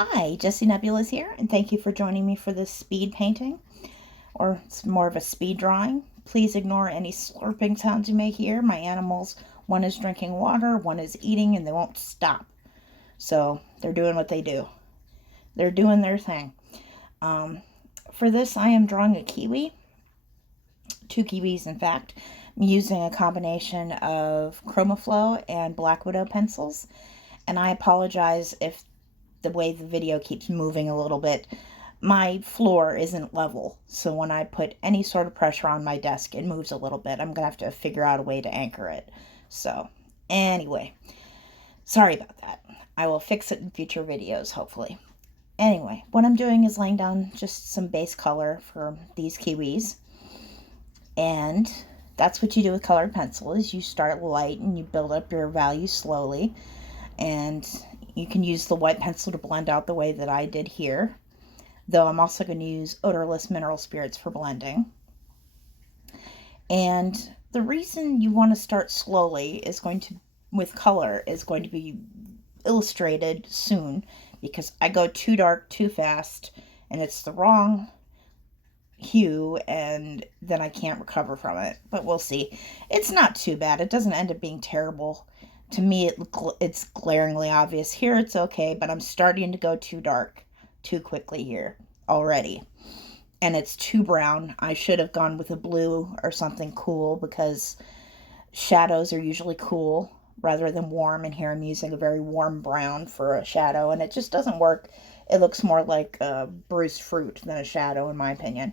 Hi, Jessie Nebulous here, and thank you for joining me for this speed painting, or it's more of a speed drawing. Please ignore any slurping sounds you may hear. My animals, one is drinking water, one is eating, and they won't stop. So they're doing what they do. They're doing their thing. Um, for this, I am drawing a kiwi, two kiwis in fact. I'm using a combination of ChromaFlow and Black Widow pencils, and I apologize if the way the video keeps moving a little bit. My floor isn't level, so when I put any sort of pressure on my desk, it moves a little bit. I'm gonna have to figure out a way to anchor it. So, anyway, sorry about that. I will fix it in future videos, hopefully. Anyway, what I'm doing is laying down just some base color for these kiwis, and that's what you do with colored pencil is you start light and you build up your value slowly, and you can use the white pencil to blend out the way that I did here, though I'm also going to use odorless mineral spirits for blending. And the reason you want to start slowly is going to, with color, is going to be illustrated soon, because I go too dark too fast and it's the wrong hue, and then I can't recover from it. But we'll see. It's not too bad. It doesn't end up being terrible. To me, it's glaringly obvious. Here it's okay, but I'm starting to go too dark too quickly here already. And it's too brown. I should have gone with a blue or something cool, because shadows are usually cool rather than warm. And here I'm using a very warm brown for a shadow, and it just doesn't work. It looks more like a bruised fruit than a shadow, in my opinion.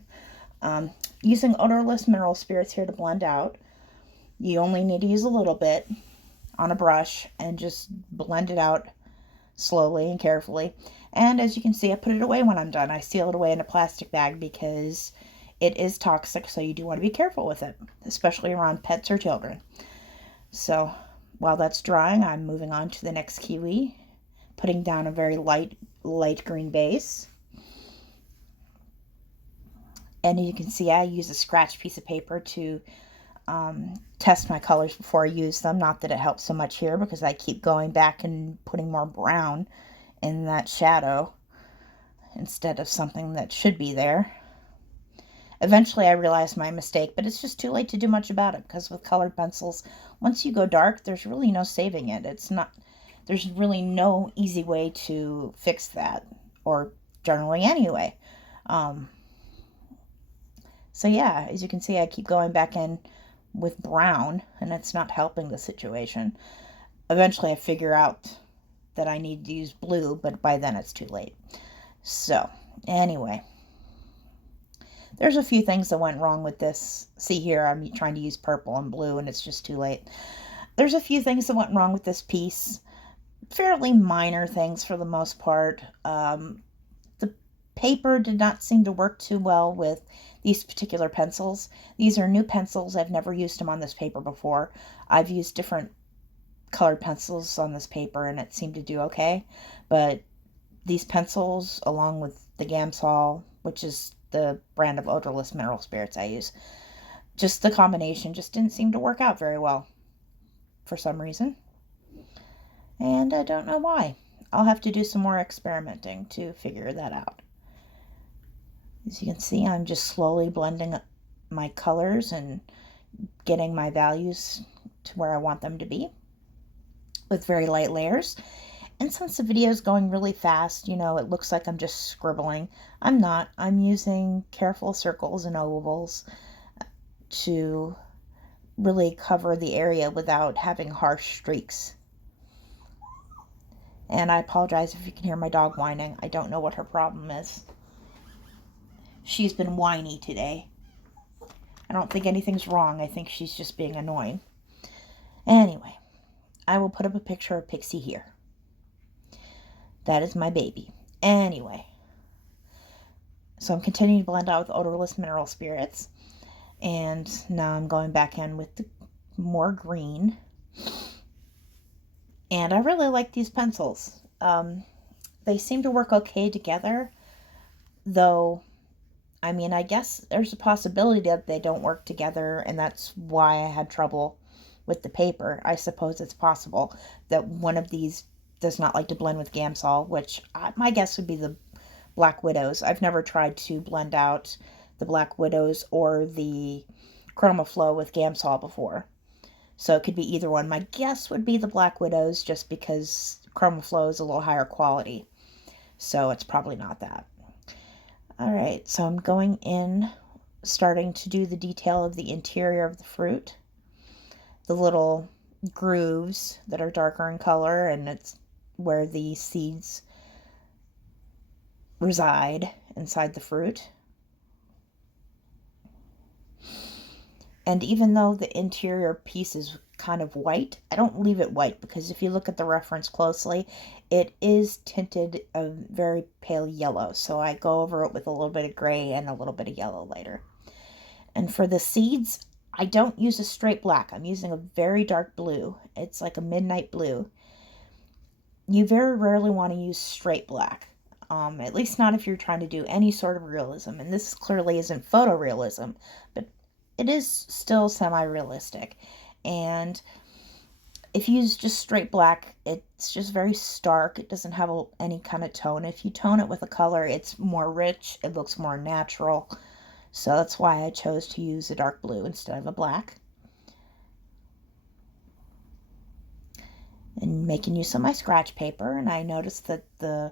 Using odorless mineral spirits here to blend out. You only need to use a little bit on a brush and just blend it out slowly and carefully. And as you can see, I put it away when I'm done. I seal it away in a plastic bag because it is toxic, so you do want to be careful with it, especially around pets or children. So while that's drying, I'm moving on to the next kiwi, putting down a very light green base. And you can see I use a scratch piece of paper to test my colors before I use them. Not that it helps so much here, because I keep going back and putting more brown in that shadow instead of something that should be there. Eventually I realized my mistake, but it's just too late to do much about it, because with colored pencils, once you go dark, there's really no saving it. There's really no easy way to fix that, or generally anyway. Um, so yeah, as you can see, I keep going back in with brown, and it's not helping the situation. Eventually I figure out that I need to use blue, but by then it's too late. So anyway, there's a few things that went wrong with this. See here, I'm trying to use purple and blue, and it's just too late. There's a few things that went wrong with this piece. Fairly minor things for the most part. The paper did not seem to work too well with these particular pencils. These are new pencils. I've never used them on this paper before. I've used different colored pencils on this paper, and it seemed to do okay. But these pencils, along with the Gamsol, which is the brand of odorless mineral spirits I use, just the combination just didn't seem to work out very well for some reason. And I don't know why. I'll have to do some more experimenting to figure that out. As you can see, I'm just slowly blending my colors and getting my values to where I want them to be with very light layers. And since the video is going really fast, it looks like I'm just scribbling. I'm not. I'm using careful circles and ovals to really cover the area without having harsh streaks. And I apologize if you can hear my dog whining. I don't know what her problem is. She's been whiny today. I don't think anything's wrong. I think she's just being annoying. Anyway, I will put up a picture of Pixie here. That is my baby. Anyway, so I'm continuing to blend out with odorless mineral spirits. And now I'm going back in with the more green. And I really like these pencils. They seem to work okay together, though, I guess there's a possibility that they don't work together, and that's why I had trouble with the paper. I suppose it's possible that one of these does not like to blend with Gamsol, which my guess would be the Black Widows. I've never tried to blend out the Black Widows or the Chroma Flow with Gamsol before. So it could be either one. My guess would be the Black Widows just because Chroma Flow is a little higher quality. So it's probably not that. Alright, so I'm going in, starting to do the detail of the interior of the fruit. The little grooves that are darker in color, and it's where the seeds reside inside the fruit. And even though the interior piece is kind of white, I don't leave it white because if you look at the reference closely, it is tinted a very pale yellow. So I go over it with a little bit of gray and a little bit of yellow later. And for the seeds, I don't use a straight black. I'm using a very dark blue. It's like a midnight blue. You very rarely want to use straight black. At least not if you're trying to do any sort of realism. And this clearly isn't photorealism, but it is still semi-realistic. And if you use just straight black, it's just very stark. It doesn't have any kind of tone. If you tone it with a color, it's more rich. It looks more natural. So that's why I chose to use a dark blue instead of a black. And making use of my scratch paper, and I noticed that the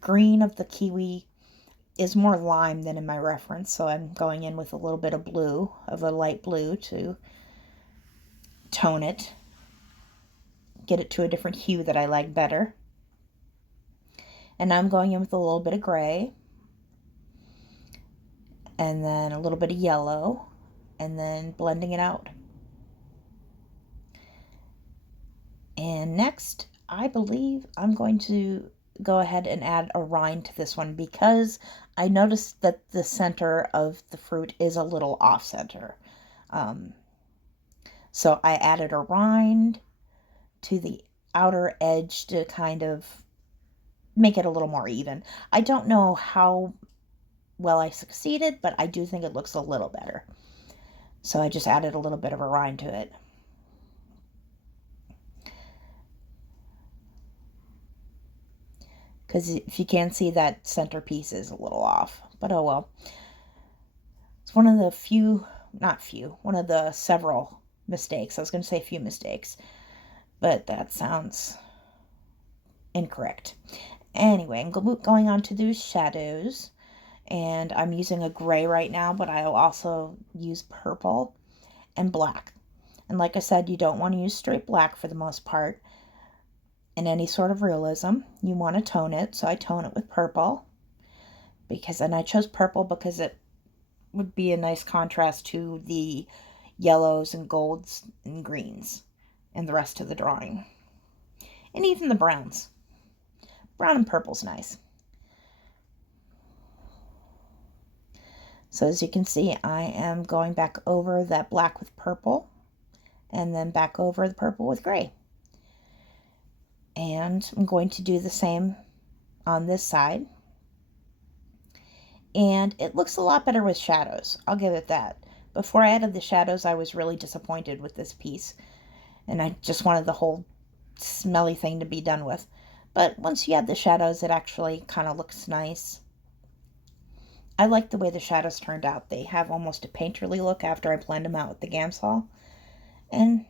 green of the kiwi is more lime than in my reference, so I'm going in with a little bit of blue, of a light blue, to tone it, get it to a different hue that I like better. And I'm going in with a little bit of gray, and then a little bit of yellow, and then blending it out. And next, I believe I'm going to go ahead and add a rind to this one because I noticed that the center of the fruit is a little off center. So I added a rind to the outer edge to kind of make it a little more even. I don't know how well I succeeded, but I do think it looks a little better. So I just added a little bit of a rind to it. Because if you can see, that centerpiece is a little off, but oh well. It's one of the one of the several mistakes. I was going to say few mistakes, but that sounds incorrect. Anyway, I'm going on to those shadows, and I'm using a gray right now, but I'll also use purple and black. And like I said, you don't want to use straight black for the most part. In any sort of realism, you want to tone it, so I tone it with purple, and I chose purple because it would be a nice contrast to the yellows and golds and greens and the rest of the drawing, and even the browns. Brown and purple's nice. So as you can see, I am going back over that black with purple, and then back over the purple with gray. And I'm going to do the same on this side. And it looks a lot better with shadows. I'll give it that. Before I added the shadows, I was really disappointed with this piece. And I just wanted the whole smelly thing to be done with. But once you add the shadows, it actually kind of looks nice. I like the way the shadows turned out. They have almost a painterly look after I blend them out with the Gamsol. And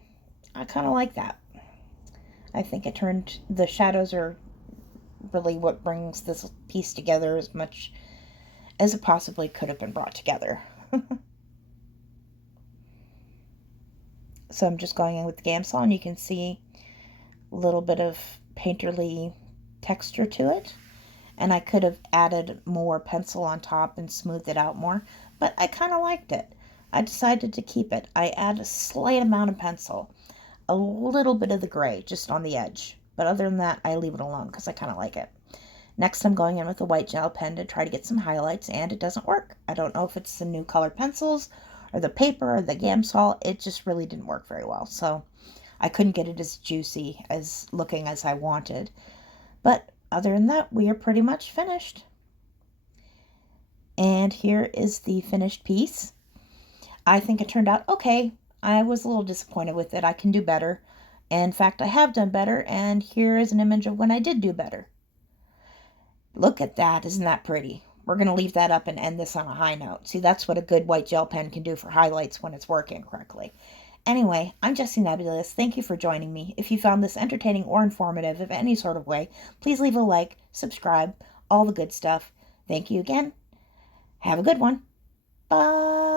I kind of like that. I think the shadows are really what brings this piece together as much as it possibly could have been brought together. So I'm just going in with the Gamsol, and you can see a little bit of painterly texture to it. And I could have added more pencil on top and smoothed it out more, but I kind of liked it. I decided to keep it. I add a slight amount of pencil, a little bit of the gray just on the edge, but other than that, I leave it alone because I kind of like it. Next, I'm going in with a white gel pen to try to get some highlights, and it doesn't work. I don't know if it's the new colored pencils or the paper or the Gamsol. It just really didn't work very well, so I couldn't get it as juicy as looking as I wanted. But other than that, we are pretty much finished. And here is the finished piece. I think it turned out okay. I was a little disappointed with it. I can do better. In fact, I have done better, and here is an image of when I did do better. Look at that. Isn't that pretty? We're going to leave that up and end this on a high note. See, that's what a good white gel pen can do for highlights when it's working correctly. Anyway, I'm Jessie Nebulous. Thank you for joining me. If you found this entertaining or informative of any sort of way, please leave a like, subscribe, all the good stuff. Thank you again. Have a good one. Bye.